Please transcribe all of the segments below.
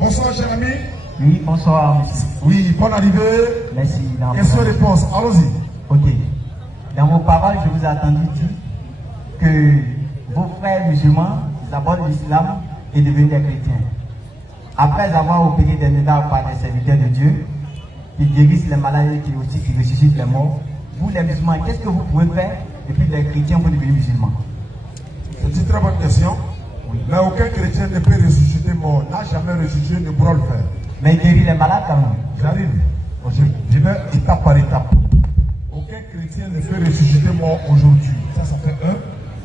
Bonsoir, cher ami. Oui, bonsoir, monsieur. Oui, bonne arrivée. Merci. Question-réponse, allons-y. Ok. Dans vos paroles, je vous ai entendu dire que vos frères musulmans abordent l'islam et deviennent des chrétiens. Après avoir opéré des miracles par les serviteurs de Dieu, qui guérissent les malades et qui aussi qui ressuscitent les morts, vous les musulmans, qu'est-ce que vous pouvez faire depuis les chrétiens pour devenir musulmans? C'est une très bonne question. Oui. Mais aucun chrétien ne peut ressusciter mort, n'a jamais ressuscité, ne pourra le faire. Mais il guérit les malades quand même. J'arrive. Je vais étape par étape. Aucun chrétien ne peut ressusciter mort aujourd'hui. Ça fait un.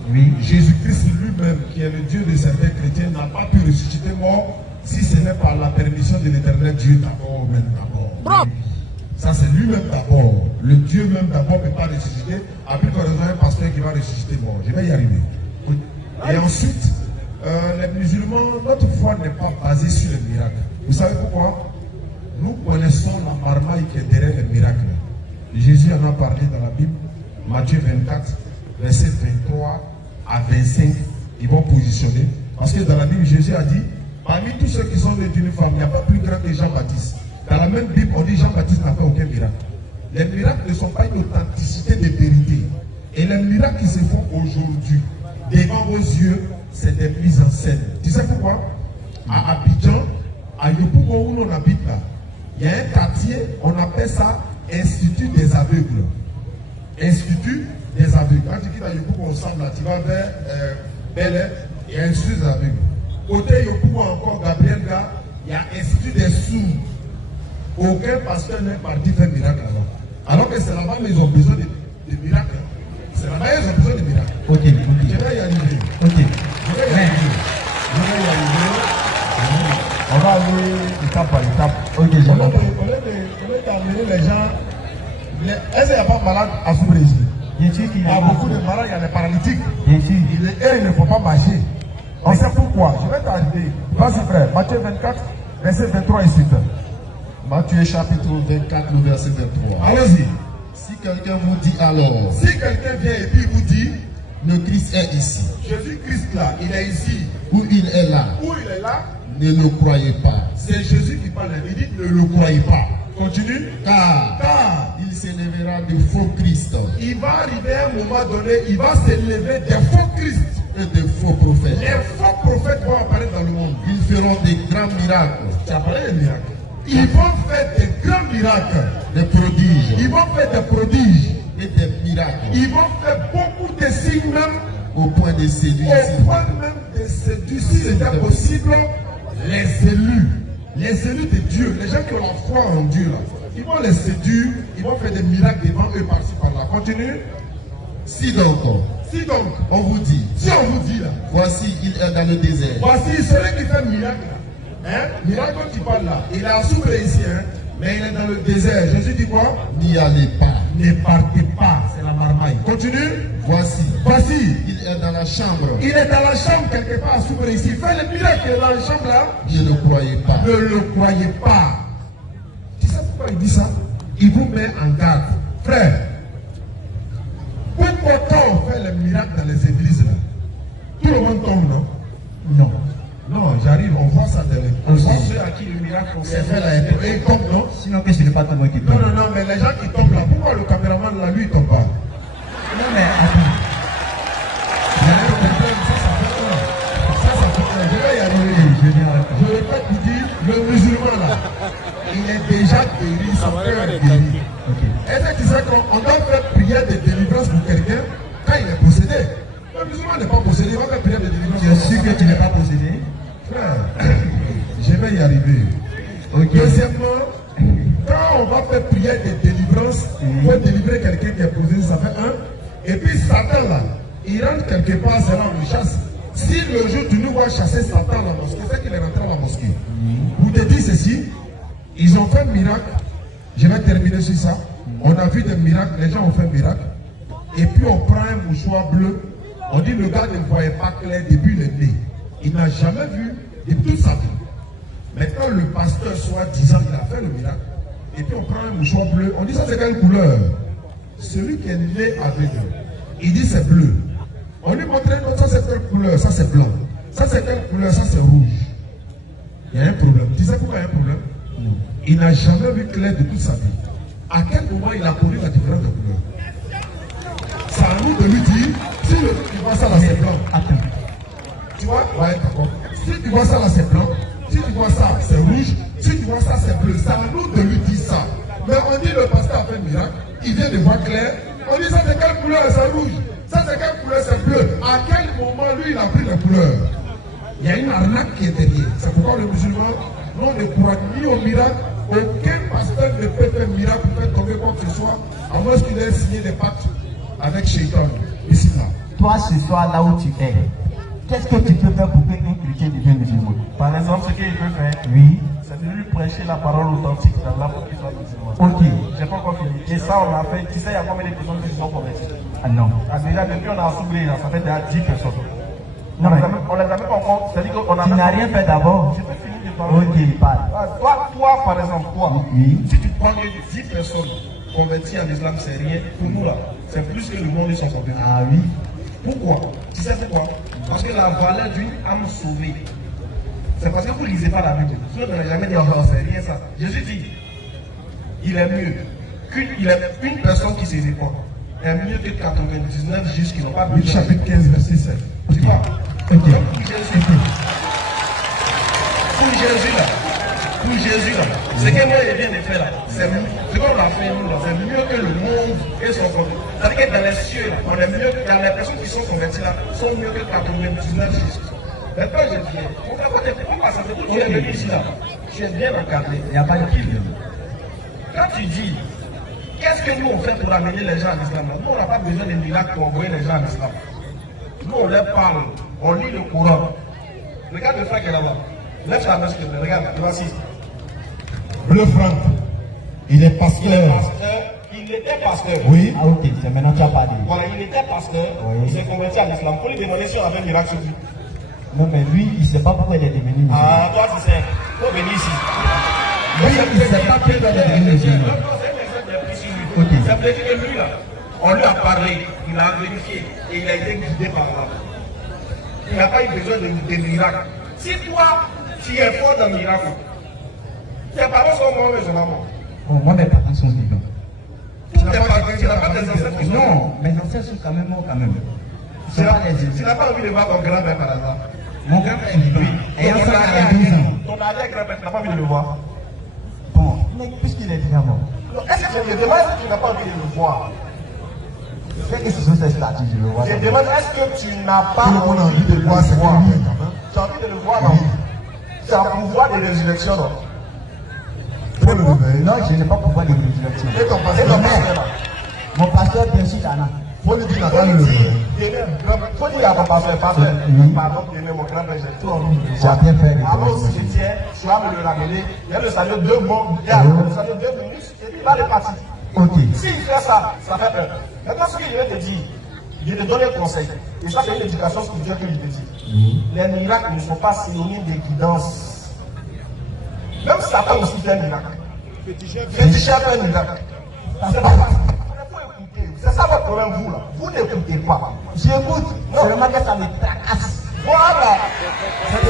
Oui. Jésus-Christ lui-même, qui est le Dieu de certains chrétiens, n'a pas pu ressusciter mort si ce n'est par la permission de l'éternel Dieu d'abord, même d'abord. Ça, c'est lui-même d'abord. Le Dieu même d'abord ne peut pas ressusciter. À plus de raison, un pasteur qui va ressusciter mort. Je vais y arriver. Et ensuite, les musulmans, notre foi n'est pas basée sur les miracles. Vous savez pourquoi? Nous connaissons la marmaille qui est derrière les miracles. Jésus en a parlé dans la Bible, Matthieu 24, verset 23 à 25. Ils vont positionner. Parce que dans la Bible, Jésus a dit, parmi tous ceux qui sont nés d'une femme, il n'y a pas plus grand que Jean-Baptiste. Dans la même Bible, on dit Jean-Baptiste n'a fait aucun miracle. Les miracles ne sont pas une authenticité de vérité. Et les miracles qui se font aujourd'hui, devant vos yeux, c'est des mises en scène. Tu sais pourquoi? À Abidjan, à Yopougon où on habite là, il y a un quartier, on appelle ça Institut des aveugles. Institut des aveugles. Quand tu quittes à Yopougon ensemble, là, tu vas vers Bel Air, il y a Institut des aveugles. Côté Yopougon encore, Gabriel Gars, il y a Institut des sourds. Aucun pasteur n'est parti faire miracle là-bas. Alors que c'est là-bas, mais ils ont besoin de miracles. C'est là-bas, ils ont besoin de miracles. Ok. Je vais y arriver. Ok. Je vais y arriver. On va aller étape par étape. Ok, je comprends. Au lieu d'amener les gens. Est-ce qu'il n'y a pas de malade à sous-Brésil? Bien sûr qu'il y a beaucoup de malades, il y a des paralytiques. Bien sûr. Ils ne faut pas marcher. On sait pourquoi. Je vais t'arriver. Vas-y, frère. Matthieu 24, verset 23 et suite. Matthieu chapitre 24, le verset 23. Allez-y. Si quelqu'un vous dit alors, si quelqu'un vient et puis vous dit, le Christ est ici. Jésus-Christ là, il est ici. Ou il est là. Où il est là. Ne le croyez pas. C'est Jésus qui parle. Il dit ne le croyez pas. Continue. Car il s'élèvera de faux Christ. Il va arriver à un moment donné, il va s'élever des faux Christ. Et de faux prophètes. Les faux prophètes vont apparaître dans le monde. Ils feront des grands miracles. Tu as parlé des miracles. Ils vont faire des grands miracles. Des prodiges. Ils vont faire des prodiges. Et des miracles. Ils vont faire beaucoup de signes même. Au point de séduire. Au point même de séduire, si c'était possible, les élus. Les élus de Dieu, les gens qui ont la foi en Dieu, là, ils vont les séduire, ils vont faire des miracles devant eux par-ci par-là. Continue. Si donc, on vous dit, si on vous dit là, voici il est dans le désert. Voici celui qui fait miracle là. Hein? Miracle dont tu parles là, il est à Soubré ici, hein? Mais il est dans le désert. Jésus dit quoi? N'y allez pas. Ne partez pas, c'est la marmaille. Continue. Voici, il est dans la chambre. Il est dans la chambre quelque part à Soubré ici. Il fait le miracle, il est dans la chambre là. Ne le croyez pas. Ne le croyez pas. Tu sais pourquoi il dit ça? Il vous met en garde. Frère, pourquoi quand on fait les miracles dans les églises là, tout le monde tombe, non? Non. Non, j'arrive, on voit ça dans les... On voit ceux à qui le miracle s'est fait là, et ils tombent, non? Sinon que ce n'est pas tout le monde qui tombe. Non, mais les gens qui tombent là, pourquoi le caméraman là, lui, il tombe pas? Non, mais attends. Il y a un problème, ça fait un. Je vais y arriver. Je vais pas vous dire, le musulman là, il est déjà guéri, son cœur est guéri. Est-ce que tu sais qu'on doit faire prière de délivrance pour quelqu'un quand il est possédé? Le musulman n'est pas possédé, il va faire prière de délivrance. Tu es sûr que tu n'es pas possédé? Frère, je vais y arriver. Deuxièmement, quand on va faire prière de délivrance, pour délivrer quelqu'un qui est possédé, ça fait un. Et puis Satan là, il rentre quelque part, c'est là où il chasse. Si le jour tu nous vois chasser Satan à la mosquée, c'est qu'il est rentré à la mosquée. Vous te dites ceci, ils ont fait un miracle. Je vais terminer sur ça. On a vu des miracles, les gens ont fait un miracle. Et puis on prend un mouchoir bleu. On dit le gars ne voyait pas clair depuis le nez. Il n'a jamais vu depuis toute sa vie. Maintenant le pasteur soi-disant, il a fait le miracle. Et puis on prend un mouchoir bleu. On dit ça c'est quelle couleur? Celui qui est né aveugle. Il dit c'est bleu. On lui montre non, ça c'est quelle couleur? Ça c'est blanc. Ça c'est quelle couleur? Ça c'est rouge. Il y a un problème. Tu sais pourquoi il y a un problème? Il n'a jamais vu clair de toute sa vie. À quel moment il a connu la différence de couleur? C'est à nous de lui dire, si tu vois ça là c'est blanc. Attends. Tu vois? Ouais, d'accord. Si tu vois ça là c'est blanc, si tu vois ça c'est rouge, si tu vois ça c'est bleu. C'est à nous de lui dire ça. Mais on dit le pasteur a fait un miracle, il vient de voir clair. On dit ça c'est quelle couleur? C'est rouge. Ça c'est quelle couleur? C'est bleu. À quel moment lui il a pris la couleur? Il y a une arnaque qui est derrière. C'est pourquoi le musulman, nous on ne croit ni au miracle. Aucun pasteur ne peut faire un miracle pour faire tomber quoi que ce soit, à moins qu'il ait signé des pactes avec Shaitan. Ici là. Toi, ce soir, là où tu es, qu'est-ce que tu peux faire pour qu'un chrétien devienne musulman? Par exemple, ce qu'il peut faire, Oui. c'est de lui prêcher la parole authentique d'Allah pour qu'il soit musulman. Ok. J'ai pas encore fini. Et ça, on a fait. Tu sais, il y a combien de personnes qui se sont converties? Ah non. Ah, déjà, depuis on a assemblé, là, ça fait déjà 10 personnes. Non, mais On les a même pas encore. C'est-à-dire qu'on a. tu n'as rien fait d'abord. Je peux finir de parler. Ok, parle. Ah, toi, par exemple, toi, Oui. si tu prends 10 personnes converties à l'islam, c'est rien. Pour nous, là, c'est plus que le monde ils sont convertis. Ah oui. Pourquoi? Tu sais pourquoi? Parce que la valeur d'une âme sauvée, c'est parce que vous ne lisez pas la Bible. Sinon, on n'a jamais dit, oh, c'est rien ça. Jésus dit, il est mieux qu'une personne qui se répand est mieux que 99 justes qui n'ont pas Luc besoin. chapitre 15, verset 7. Tu vois? Ok. Donc, pour Jésus là, ce que moi je viens de faire là, c'est mieux. Ce qu'on a fait nous là, c'est mieux que le monde et son converti. C'est-à-dire que dans les cieux là, on est mieux que dans les personnes qui sont converties là, sont mieux que 99 justes. Maintenant je viens. On fait quoi de plus parce que tu es venu ici là, tu es bien encadré. Il n'y a pas de problème. Quand tu dis, qu'est-ce que nous on fait pour amener les gens à l'islam? Nous on n'a pas besoin de miracles pour envoyer les gens à l'islam. Nous on leur parle, on lit le Coran. Regarde le frère qui est là-bas. Lève ta main s'il te plaît, regarde, voici. Bleu Franck, il est pasteur. Il était pasteur. Oui. Ah ok, c'est maintenant tu as parlé. Voilà, il était pasteur. Oui. Il s'est converti à l'islam. Pour lui demander si on avait un miracle sur lui. Non mais lui, il ne sait pas pourquoi il est devenu musulman. Ah, toi tu sais, faut venir ici. Lui, il ne sait pas pourquoi il est devenu musulman. Ok. Ça veut dire que lui là, on lui a parlé, il a vérifié et il a été guidé par là. Il n'a pas eu besoin de miracles. Si toi, tu es fort d'un miracle, tes parents sont morts musulmans. Bon, moi mes parents sont vivants. Tu n'as pas des ancêtres qui sont morts. Non, mes ancêtres sont quand même morts quand même. Tu n'as pas envie de voir ton grand-père par hasard. Mon grand-père est vivant. Ayant 142 ans. Ton arrière-grand-père, tu n'as pas envie de le voir. Bon, mais puisqu'il est déjà mort. Est-ce que je me demande est-ce que tu n'as pas envie de le voir? Qu'est-ce que ce sont ces statues, je le vois. Je demande est-ce que tu n'as pas Tout le monde a envie de le voir? c'est comme lui. Tu as envie de le voir, non? C'est un pouvoir de résurrection, non? Pour le réveil. Non, je n'ai pas pouvoir de résurrection. Et ton pasteur là? Mon pasteur, bien sûr, Dana. Faut lui dire la Faut dame lui le dire, réveil. faut dire à ton pasteur, Oui. pardon, bien mon grand-père, j'ai tout envie de le J'ai voir. bien fait. Alors si je tiens, tu vas me le ramener, il y a le salut 2 bons, il y a le salut 2 minutes, et il va le partir. Ok. S'il fait ça, ça fait peur. Maintenant, ce que je vais te dire, je vais te donner un conseil. Et ça, c'est une éducation spirituelle que je te dis. Les miracles ne sont pas synonymes de guidance. Même Satan aussi fait un miracle. Féticheur fait un miracle. C'est pas facile. Il faut écouter. C'est ça votre problème, vous là. Vous n'écoutez pas. J'écoute. Seulement que ça me tracasse. Voilà.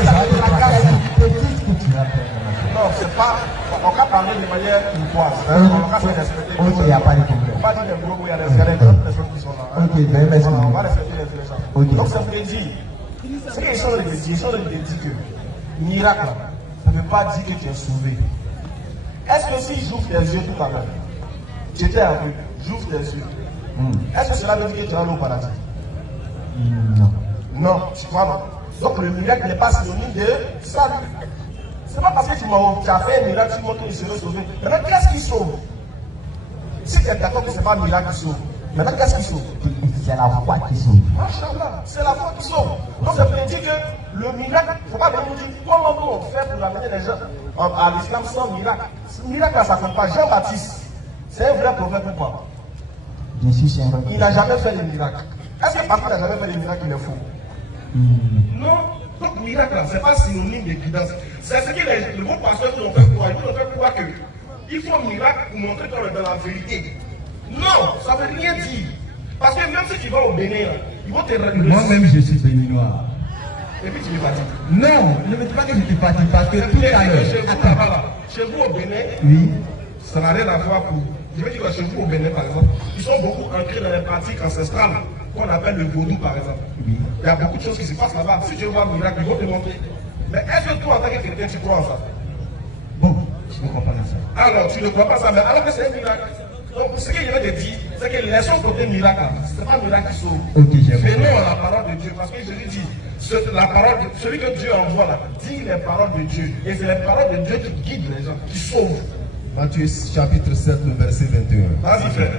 Ça me tracasse. C'est petit que tu as fait. Non, c'est pas. On va parler de manière courtoise. On va se respecter. Ok, il n'y a pas de On problème. va dire des groupes où il y a des personnes qui sont là. Ok, ben merci. Voilà, on va respecter les gens. Ok. Donc ça veut dire, ce qu'ils sont en train de dire, ils sont en train de dire que miracle, ça ne veut pas dire que tu es sauvé. Est-ce que si j'ouvre tes yeux tout à l'heure, tu étais aveugle, j'ouvre tes yeux, est-ce que cela veut dire que tu vas aller au paradis? Non. Non, tu crois non. Donc le miracle n'est pas synonyme de salut. C'est pas parce que tu as fait un miracle, tu montres que tu seras sauvé. Maintenant, qu'est-ce qui sauve? Si tu es d'accord que ce n'est pas un miracle qui sauve, maintenant qu'est-ce qui sauve? C'est la foi qui sauve. Machallah, c'est la foi qui sauve. Donc ça veut dire que le miracle, il ne faut pas venir nous dire comment nous on fait pour amener les gens à l'islam sans miracle. Ce miracle là, ça ne compte pas. Jean-Baptiste, c'est un vrai prophète ou pas? Bien sûr, c'est un vrai. Il n'a jamais fait de miracle. Est-ce que parce qu'il n'a jamais fait de miracle, il est faux? Non. Donc miracle là, ce n'est pas synonyme de guidance. C'est ce que les gros pasteurs nous ont fait croire. Ils nous ont fait croire qu'il faut un miracle pour montrer qu'on est dans la vérité. Non, ça ne veut rien dire. Parce que même si tu vas au Bénin, ils vont te rendre. Moi-même, je suis béninois. Et puis tu me fatigues. Non, ne me dis pas que je te fatigue parce que tout à l'heure. Chez vous là-bas, là, chez vous au Bénin, Oui. ça n'a rien à voir pour. Je veux dire que chez vous au Bénin, par exemple, ils sont beaucoup ancrés dans les pratiques ancestrales qu'on appelle le vaudou, par exemple. Oui. Il y a beaucoup de choses qui se passent là-bas. Si tu veux voir le miracle, ils vont te montrer. Mais est-ce que toi, en tant que chrétien, tu crois en ça? Bon, je ne comprends pas ça. Alors, tu ne crois pas ça, mais alors que c'est un miracle. Donc, ce que je vais te dire, c'est que laissons côté miracle, ce n'est pas un miracle qui sauve. Ok, j'ai compris. Venons à la parole de Dieu, parce que Jésus dit, celui que Dieu envoie là, dit les paroles de Dieu. Et c'est les paroles de Dieu qui guident les gens, qui sauvent. Matthieu chapitre 7, le verset 21. Vas-y, frère.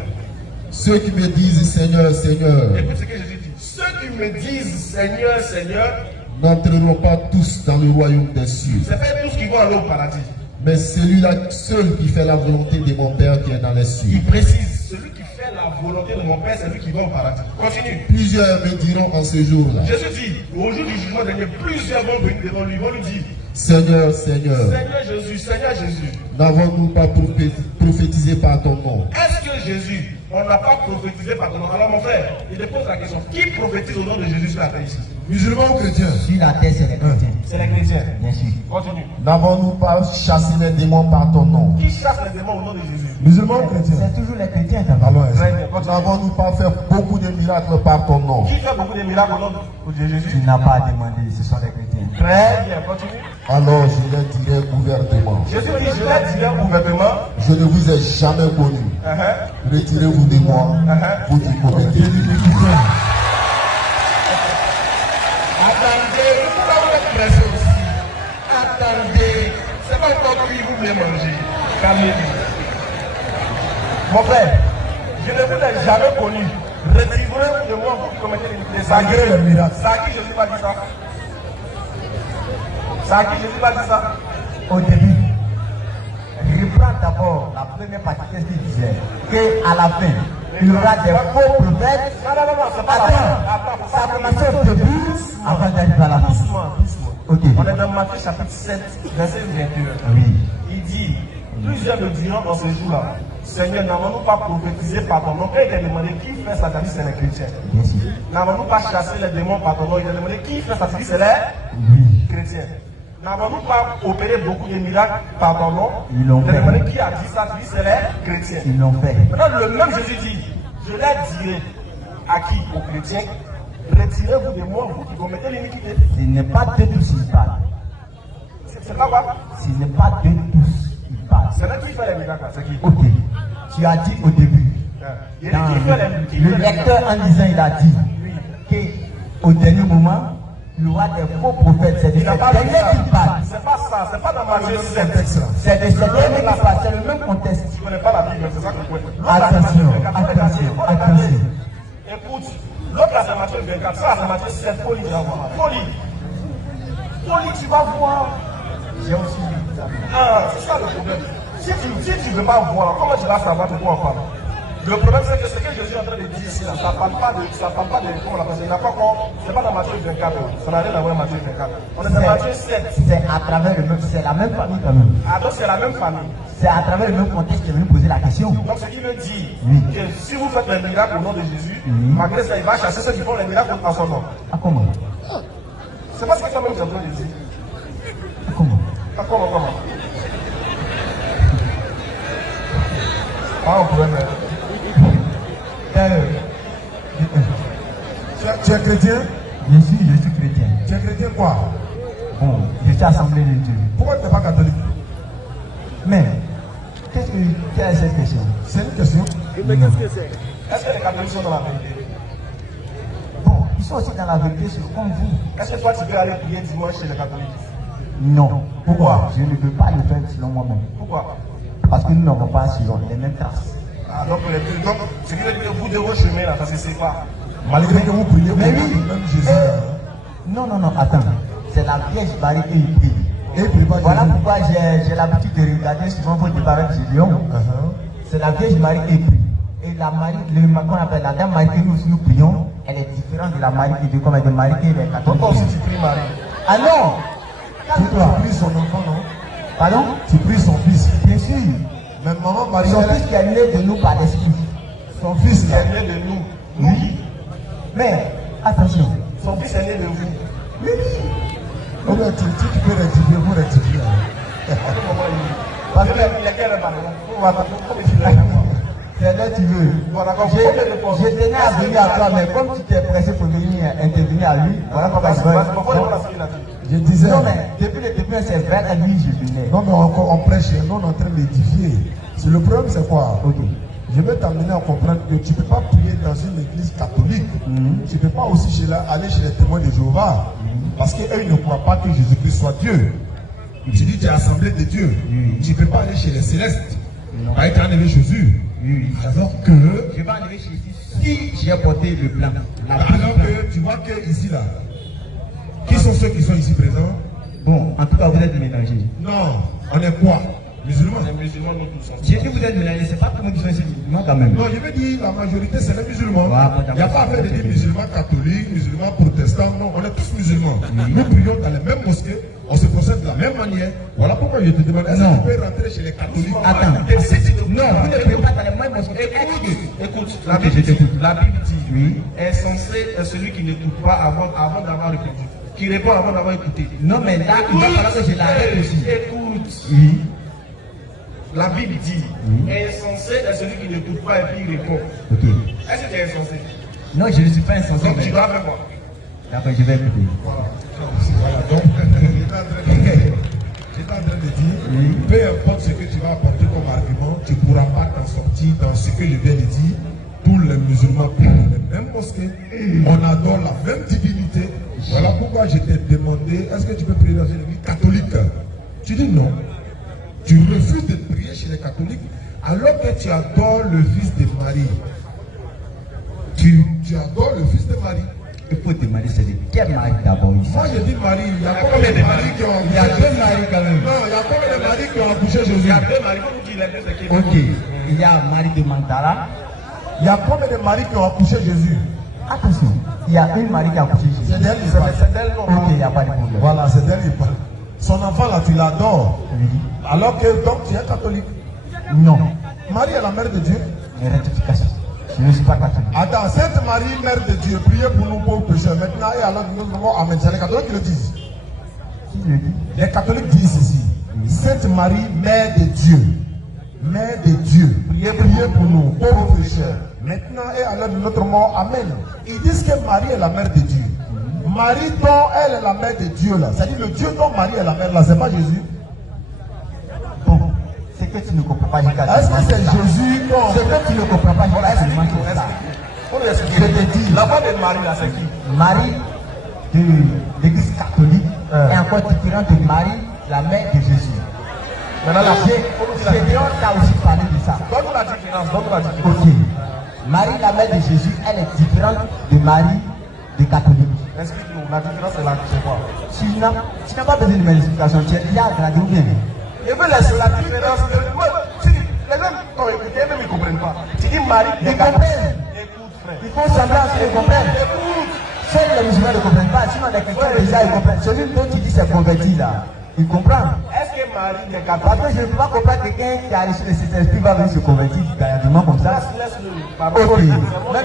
Ceux qui me disent Seigneur, Seigneur, Écoute ce que Jésus dit. Ceux qui me disent Seigneur, Seigneur, n'entreront pas tous dans le royaume des cieux, c'est pas tous qui vont aller au paradis. mais celui-là seul qui fait la volonté de mon Père qui est dans les cieux. Il précise, celui qui fait la volonté de mon Père, c'est lui qui va au paradis. Continue. Plusieurs me diront en ce jour-là, Jésus dit, au jour du jugement dernier, plusieurs vont venir devant lui, vont lui dire, Seigneur, Seigneur, Seigneur Jésus, n'avons-nous pas prophétisé par ton nom? est-ce que Jésus, on n'a pas prophétisé par ton nom? Alors mon frère, il te pose la question, qui prophétise au nom de Jésus sur la terre ici? Musulmans ou chrétiens? Sur la terre, c'est les chrétiens. C'est les chrétiens. Bien sûr. Continue. N'avons-nous pas chassé les démons par ton nom? Qui chasse les démons au nom de Jésus? Musulmans ou chrétiens? C'est toujours les chrétiens, t'as vu? Allons Très ainsi. bien, continue. N'avons-nous pas fait beaucoup de miracles par ton nom? Qui fait beaucoup de miracles au nom de Jésus? Tu n'as pas à demander, ce sont les chrétiens. Très bien, continue. Alors je leur dirai ouvertement, Jésus dit, je l'ai dit ouvertement. je ne vous ai jamais connu. Retirez-vous de moi, vous hypocrites. Attendez, pourquoi vous êtes pressé aussi? Attendez, c'est pas encore cuit, vous voulez manger. Calmez-vous. Mon frère, je ne vous ai jamais connu. Retirez-vous de moi, vous qui commettez l'iniquité. Ça Malgré les miracles. à qui Jésus va dire ça? C'est à qui Jésus va dire ça? Au début, reprends d'abord la première partie, qu'est-ce qu'il disait? Qu'à la fin, il y aura des faux prophètes. Non, c'est pas la fin. Attends, Ça a commencé au début avant d'arriver à la fin. Doucement. Ok. On est dans Matthieu chapitre 7, verset 21. Oui. Il dit, plusieurs me diront dans ce jour-là, Seigneur, n'avons-nous pas prophétisé par ton nom? Et il a demandé qui fait ça, c'est les chrétiens. Bien sûr. N'avons-nous pas chassé les démons par ton nom? Il a demandé qui fait ça, c'est les Oui. chrétiens. N'avons-nous pas opéré beaucoup de miracles par ton nom? Ils l'ont Il a fait. demandé qui a dit ça, c'est les chrétiens. Ils l'ont fait. Maintenant, le même Jésus dit, je leur dirai à qui? Aux chrétiens, retirez-vous de moi, vous qui commettez l'iniquité. Ce n'est pas de tous ils parlent. C'est pas quoi? Ce n'est pas de tous ils parlent. C'est là qui fait les miracles, c'est qui? Ok. Tu as dit au début. Il Dans dit qui fait les qui le fait les lecteur miracles? en disant, il a dit Oui. qu'au dernier moment, il y aura des faux prophètes. C'est de Il n'a ces pas dit derniers ça. qui parlent. C'est pas ça, c'est pas dans Matthieu 7. C'est de ces derniers qui parlent. C'est le même contexte. Tu ne connais pas la Bible, c'est ça que vous pouvez. Attention, attention. Écoute, l'autre là c'est Matthieu 24, ça c'est Matthieu 7, folie, tu vas voir. Folie. Folie, tu vas voir. J'ai aussi lu. Ah, c'est ça le problème. Si tu ne veux pas voir, comment tu vas savoir de quoi on parle? Le problème c'est que ce que Jésus est en train de dire ici, là, ça ne parle pas de, comment on appelle ça, il n'a pas encore, c'est pas dans Matthieu 24, ça n'a rien à voir avec Matthieu 24. On est dans Matthieu 7. C'est à travers le même, c'est la même famille quand même. Ah, donc c'est la même famille. C'est à travers le même contexte qu'il est venu poser la question. Donc ce qui veut dire Oui. que si vous faites les miracles au nom de Jésus, malgré ça, il va chasser ceux qui font les miracles en son nom. Ah comment? C'est pas ce que toi-même tu es en train de dire. Ah comment? Ah, comment? Ah, on pourrait mettre. Tu es chrétien? Bien sûr, je suis chrétien. Tu es chrétien quoi? Bon, je suis assemblée de Dieu. Pourquoi tu n'es pas catholique? Mais, quelle est cette question? C'est une question. Mais qu'est-ce que c'est? Est-ce que les catholiques sont dans la vérité? Bon, ils sont aussi dans la vérité, c'est comme vous. Est-ce que toi tu peux aller prier dimanche chez les catholiques? Non. Pourquoi? Je ne peux pas le faire selon moi-même. Pourquoi? Parce que nous n'avons pas selon les mêmes traces. Ah, donc, ce qui veut dire que vous devez chemin là, ça ne c'est pas. Malgré que vous priez pour Mais oui. même Jésus. hein. Non, attends. C'est la Vierge Marie qui prie. Et il prie pas Voilà Jésus. pourquoi j'ai l'habitude de regarder souvent vos débats avec Gédéon. Uh-huh. C'est la Vierge Marie qui prie. Et la Marie, qu'on appelle la Dame Marie que nous prions, elle est différente de la Marie qui dit comme elle est de Marie qui est catholique. Pourquoi aussi tu pries Marie? Ah non! Tu pries son enfant, non? Pardon? Tu pries son fils. Bien sûr. Mais maman Marie, Son elle- fils qui est né de nous par l'esprit. son fils Qui là. est né de nous. Nous qui? Mais, attention. Son fils est né de vous. Oui, oui. Oh, mais tu peux rectifier, vous rectifier. Parce qu'il est quel c'est là tu veux. Je tenais à venir à toi, mais comme tu t'es pressé pour venir intervenir à lui, voilà pourquoi je disais. Non, mais depuis le début, c'est vers lui je venais. Non, mais on prêche, nous on est en train d'édifier. Le problème, c'est quoi? Ok. Je vais t'amener à comprendre que tu ne peux pas prier dans une église catholique. Tu ne peux pas aussi aller chez les témoins de Jéhovah. Parce qu'eux, ils ne croient pas que Jésus-Christ soit Dieu. Tu dis tu es assemblée de Dieu. Tu ne peux pas aller chez les célestes. Pas être enlevé Jésus. Alors que. Je vais enlever Jésus si j'ai porté le blanc. Alors que tu vois que ici là. Qui sont ceux qui sont ici présents? Bon, en tout cas, vous êtes mélangés. Non, on est quoi? Musulmans. Les musulmans, nous tous sommes. J'ai dit vous êtes mélangés, c'est pas tout le monde qui sont ici musulmans quand même. Non, je veux dire la majorité c'est les musulmans. Ouais, Il n'y a pas à faire de dire musulmans catholiques, musulmans protestants. Non, on est tous musulmans. Nous prions dans les mêmes mosquées, on se procède de la même manière. Voilà pourquoi je te demande, est-ce que tu peux rentrer chez les catholiques? Attends, non, vous ne priez pas dans les mêmes mosquées. Écoute, la Bible dit, oui, est censé celui qui n'écoute pas avant d'avoir répondu. Qui répond avant d'avoir écouté. Non, mais là, il va falloir que je l'arrête aussi. Écoute. Oui. La Bible dit, insensé est celui qui n'écoute pas et puis il répond. Ok. Est-ce que tu es insensé? Non, je ne suis pas insensé. Donc tu dois faire quoi? D'accord, je vais écouter. Voilà, donc j'étais en train de dire, peu importe ce que tu vas apporter comme argument, tu ne pourras pas t'en sortir dans ce que je viens de dire. Tous les musulmans prient dans les mêmes mosquées, on adore la même divinité. Voilà pourquoi je t'ai demandé, est-ce que tu peux prier dans une église catholique? Tu dis non. Tu refuses de prier chez les catholiques alors que tu adores le fils de Marie. Tu adores le fils de Marie. Il faut demander c'est de quel mari d'abord ici? Moi je dis Marie, il y a combien de maris qui ont accouché? Il y a deux maris quand même. Non, il y a combien de maris qui ont accouché Jésus? Il y a deux maris, il faut nous dire les deux équipes. Ok. Il y a Marie de Magdala. Il y a combien de maris qui ont accouché Jésus? Attention, il y a une Marie qui a accouché Jésus. C'est d'elle, il parle. C'est d'elle, non. Ok, il n'y a pas de problème. Voilà, c'est d'elle, il parle. Son enfant là, tu l'adores. Oui. Alors que donc tu es catholique. Non. Marie est la mère de Dieu. Mais rectification. Je ne suis pas catholique. Attends, Sainte Marie, mère de Dieu, priez pour nous pauvres pécheurs. Maintenant, et alors nous devons amen. C'est les catholiques qui le disent. Qui le dit? Les catholiques disent ceci. Sainte Marie, mère de Dieu. Mère de Dieu. Priez pour nous, pauvres pécheurs. Maintenant et à l'heure de notre mort, amen. Ils disent que Marie est la mère de Dieu. Marie dont elle est la mère de Dieu là. C'est-à-dire le Dieu dont Marie est la mère là, c'est pas Jésus. Bon, c'est que tu ne comprends pas. Est-ce que c'est Jésus? Non. C'est que tu ne comprends pas. Je te dis, la voix de Marie là, c'est qui? Marie de l'église catholique est encore différente de Marie, la mère de Jésus. Maintenant, la Gédéon t'a aussi parlé de ça. donne-nous la différence, donne-nous la différence. Ok. Marie, la mère de Jésus, elle est différente de Marie des catholiques. Explique-nous, la différence c'est quoi? Tu n'as pas besoin de mes explications, tu es déjà gradé ou bien? Je veux laisser la différence. Moi, les gens t'ont écouté, même ils ne comprennent pas. Tu dis Marie, Ils comprennent. écoute frère. Il faut semblant qu'ils comprennent. Seuls les musulmans ne comprennent pas, sinon les chrétiens déjà ils comprennent. Celui dont tu dis c'est converti là, il comprend. Est-ce que Marie est Parce capable? que je ne peux pas comprendre quelqu'un qui a reçu le Saint-Esprit va venir se convertir gaillardement comme ça. Laisse-le. Ok. Même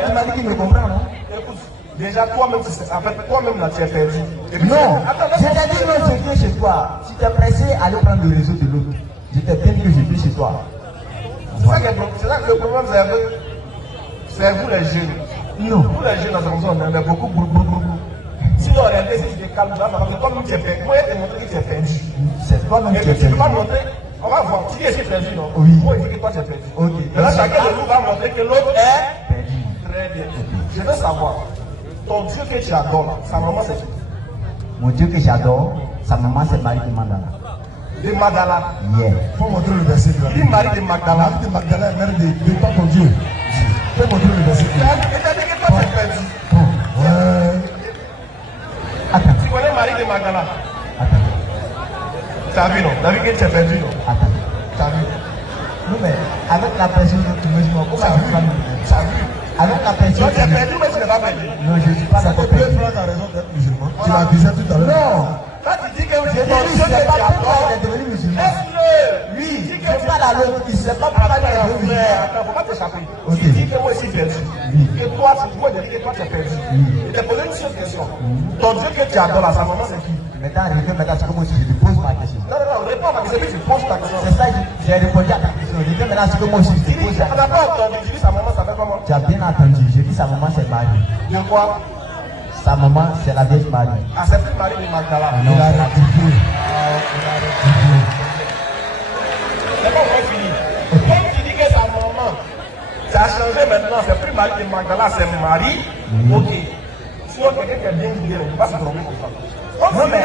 tu m'as dit qu'il me comprend, non? Écoute, déjà toi-même, en fait, toi-même là, tu es perdu. Et puis, Non. attends, Je t'ai dit non, je viens chez toi. Si tu es pressé, allez prendre le réseau de l'autre. Je t'ai bien dit que je viens chez toi. c'est ça que le problème, c'est vous les jeunes. Non. Vous les jeunes, dans on aime beaucoup. Sinon, regardez, si tu te calmes là, c'est comme tu es perdu. Moi, je te montrer que tu es perdu. C'est toi-même Et qui es puis, tu ne peux pas perdu. montrer. On va voir. Tu dis que tu es perdu, non? Oui. Moi, je dis que toi, tu es perdu. Ok. Maintenant, chacun de nous va montrer que l'autre est Perdu. très bien. Je veux savoir, ton Dieu que tu adores là, sa maman c'est qui? Mon Dieu que j'adore, sa maman c'est Marie de Mandala. De Magdala. Yeah. Faut montrer le verset de la Dis Bible. Marie de Magdala. Marie de Magdala est mère de toi, ton Dieu. Faut montrer le verset de la Bible. Et t'as dit que toi, tu es perdu. Ouais. Attends. Tu connais Marie de Magdala? Attends. Tu as vu, non? Tu as vu que tu es perdu, non? Attends. Tu as vu? Non mais avec la pression que tu me dis, comment Tu as tu vu? vas me Tu as vu? avec la pression Toi, tu es que perdu, mais tu n'es pas perdu. non, je ne suis pas Ça d'accord. te plaît, frère, t'as raison d'être musulman. Tu l'as disais tout à l'heure. Non. Là, tu dis que Je ton dis, Dieu c'est que pas tu pourquoi adores. il est devenu musulman. Laisse-le. Oui, Dis que c'est tu- pas la loi, il sait pas pourquoi il est devenu musulman. Attends, faut pas t'échapper. Ok. Tu dis que moi, je suis perdu. Que toi, moi, je dis que toi, tu es perdu. Et t'es posé une Voici une question. Ton Dieu que tu adores là, sa maman c'est qui? Maintenant, c'est comme si je te pose ma question. Non, réponds à ma question, puis tu poses ta question. C'est ça, j'ai répondu à ta question. Je dis maintenant, c'est comme si je te pose la On n'a pas entendu, tu dis sa maman s'appelle comment? Tu as bien entendu, j'ai dit sa maman c'est Marie. De quoi? Sa maman c'est la Vierge Marie. Ah, c'est plus Marie de Magdala. Non, c'est la Vierge. C'est bon, on va finir. Comme tu dis que sa maman, ça a changé maintenant, c'est plus Marie de Magdala, c'est Marie. Ok. Sinon, quelqu'un qui est bien guidé, il ne peut pas se tromper comme ça. Non, mais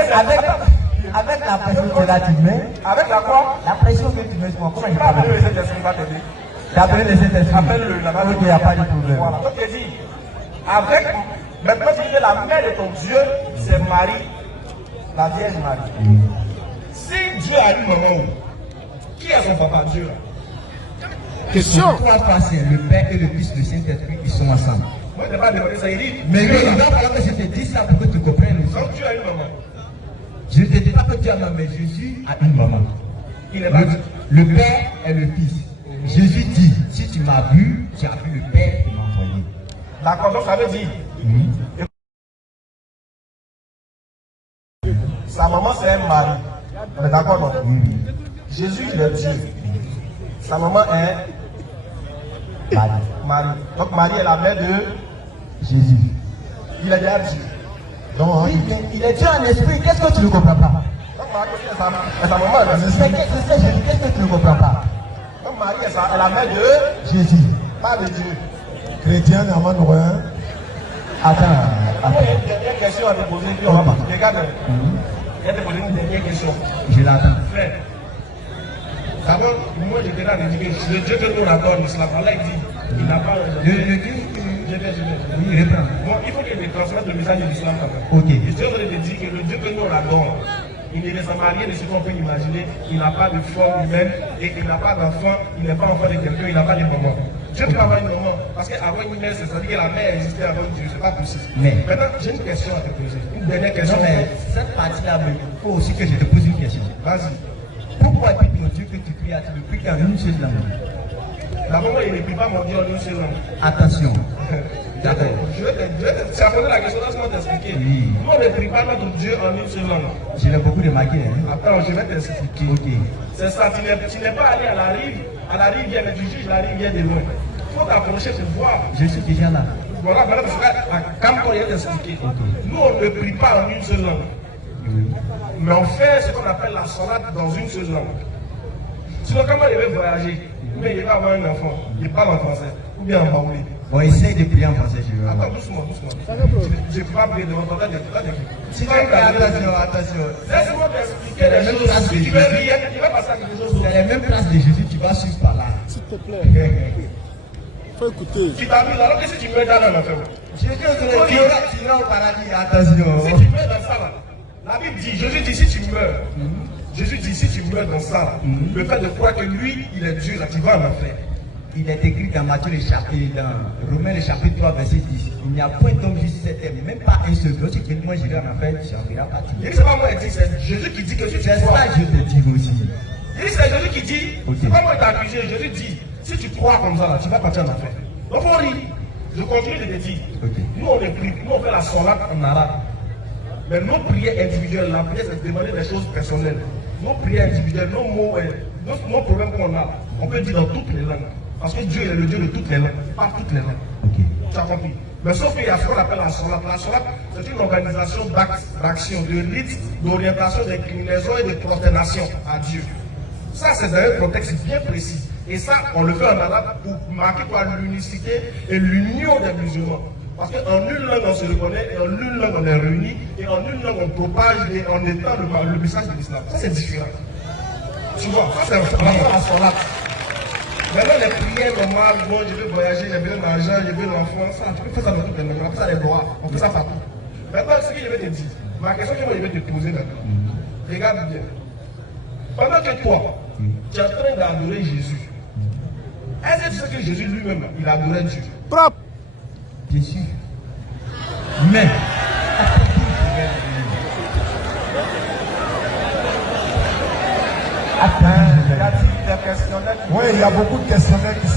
avec la pression que là tu mets, avec la quoi? la pression que tu mets sur moi, comment il Tu peux appeler le Saint-Esprit, il va t'aider. Tu as appelé le Saint-Esprit. Appelle-le, là-bas. Ok, il n'y a pas de problème. Voilà. Donc, il dit, avec, maintenant, tu dis que la mère de ton Dieu, c'est Marie, la Vierge Marie. Si Dieu a une maman, qui est son papa, Dieu là? Question. Trois patients, le Père et le Fils, le Saint-Esprit, ils sont ensemble. Moi, je n'ai pas demandé ça, il dit. Mais il va falloir que je te dise ça pour que tu comprennes. Donc, Dieu a une maman. Je ne te dis pas que Dieu a une maman, mais Jésus a une maman. Il est pas le Père et le Fils. Jésus dit, si tu m'as vu, tu as vu le Père qui m'a envoyé. D'accord, donc ça veut dire. Sa maman, c'est un mari. On est d'accord, non? Jésus, il est Dieu. Sa maman est Marie. Marie. Donc Marie est la mère de Jésus. Il est déjà Dieu. Donc, oui, mais il est Dieu en esprit, qu'est-ce que tu ne comprends pas? Donc Marie est sa maman, elle est C'est Jésus, qu'est-ce que tu ne comprends pas? Donc Marie est la mère de Jésus. pas de Dieu. Chrétien, n'a pas de rien. Attends. Il y a une dernière question à te poser, puis on va partir. Regarde, il y a te poser une dernière question. Je l'attends. Frère, d'abord, moi je te donne le Dieu que nous adorons, l'islam, Allah dit, il n'a pas. Le Dieu. Oui, reprends. Bon, il faut qu'il me transmette le message de l'islam quand même. Ok. Et Dieu te dit que le Dieu que nous adorons, il ne ressemble à rien de ce qu'on peut imaginer. Il n'a pas de forme humaine et il n'a pas d'enfant. Il n'est pas enfant de quelqu'un, il n'a pas de maman. Dieu peut avoir une maman parce qu'avant une mère, c'est-à-dire que la mère existait avant Dieu. C'est pas possible. Mais maintenant, j'ai une question à te poser. Une dernière question. Non, mais cette partie-là, il faut aussi que je te pose une question. Vas-y. Pourquoi dis ton Dieu que tu pries à tu le pries en une seule langue? D'abord, il ne prie pas mon Dieu en une seule langue. Attention. D'accord. Tu as posé la question, laisse-moi t'expliquer. Oui. Nous, on ne prie pas notre Dieu en une seule langue. Je l'ai beaucoup remarqué. Hein? Attends, je vais t'expliquer. Ok. C'est ça, tu n'es pas allé à la rivière, mais tu juges la rivière de loin. Il faut t'approcher pour voir. Je suis déjà là. Voilà, parce que quand on vient t'expliquer, nous, on ne prie pas en une seule langue. Mais on fait ce qu'on appelle la salade dans une seule langue. Sinon, comment il veut voyager, ou bien il va avoir un enfant, il parle en français, ou bien en baoulé. On essaye de prier en français, je veux. Attends, doucement. Je ne peux pas prier devant ton tête. Attention. Laisse-moi t'expliquer les choses. Si tu veux rire, il va passer à quelque chose d'autre. C'est la même place de Jésus, tu vas suivre par là. S'il te plaît. Faut écouter. Tu t'amuses alors que si tu meurs dans un enfer. Jésus tu iras au paradis, attention. Si tu meurs dans ça, là, la Bible dit, Jésus dit si tu meurs, Jésus dit si tu meurs dans ça, là, le fait de croire que lui, il est Dieu, là, tu vas en enfer. Il est écrit dans Matthieu le chapitre, dans Romains le chapitre 3, verset 10. Il n'y a point d'homme juste cette terre, même pas un seul. Lorsque moi j'irai en enfer, tu en feras partie. Il dit, c'est pas moi qui dis, c'est Jésus qui dit que si tu C'est crois. ça que je te dis aussi. Il dit, c'est Jésus qui dit, c'est pas moi qui t'ai accusé, Jésus dit, si tu crois comme ça, là, tu vas partir en enfer. Donc, faut rire. Je continue de te dire. Nous, on est pris, nous, on fait la salade en arabe. Mais nos prières individuelles, la prière, c'est de demander des choses personnelles. Nos prières individuelles, nos mots, nos problèmes qu'on a, on peut dire dans toutes les langues. Parce que Dieu est le Dieu de toutes les langues, pas toutes les langues. Tu as compris? Mais sauf qu'il y a ce qu'on appelle la salade. La salade, c'est une organisation d'action, de rites, d'orientation, d'inclinaison et de prosternation à Dieu. Ça, c'est dans un contexte bien précis. Et ça, on le fait en arabe pour marquer l'unicité et l'union des musulmans. Parce qu'en une langue, on se reconnaît, et en une langue, on est réunis, et en une langue, on propage et on étend le message de l'islam. Ça, c'est différent. Tu vois, ça, c'est vraiment la salade. Maintenant, les prières normales, bon, je veux voyager, j'ai besoin d'argent, j'ai besoin d'enfants, ça, tu peux faire ça dans toutes les langues, on fait ça les droits, on fait ça partout. Maintenant, ce que je vais te dire, ma question que moi je vais te poser maintenant, regarde bien. Pendant que toi, tu es en train d'adorer Jésus, est-ce que tu sais que Jésus lui-même, il adorait Dieu? Propre. Bien sûr. Mais, Il y a des questionnaires. Oui, il y a beaucoup de questionnaires qui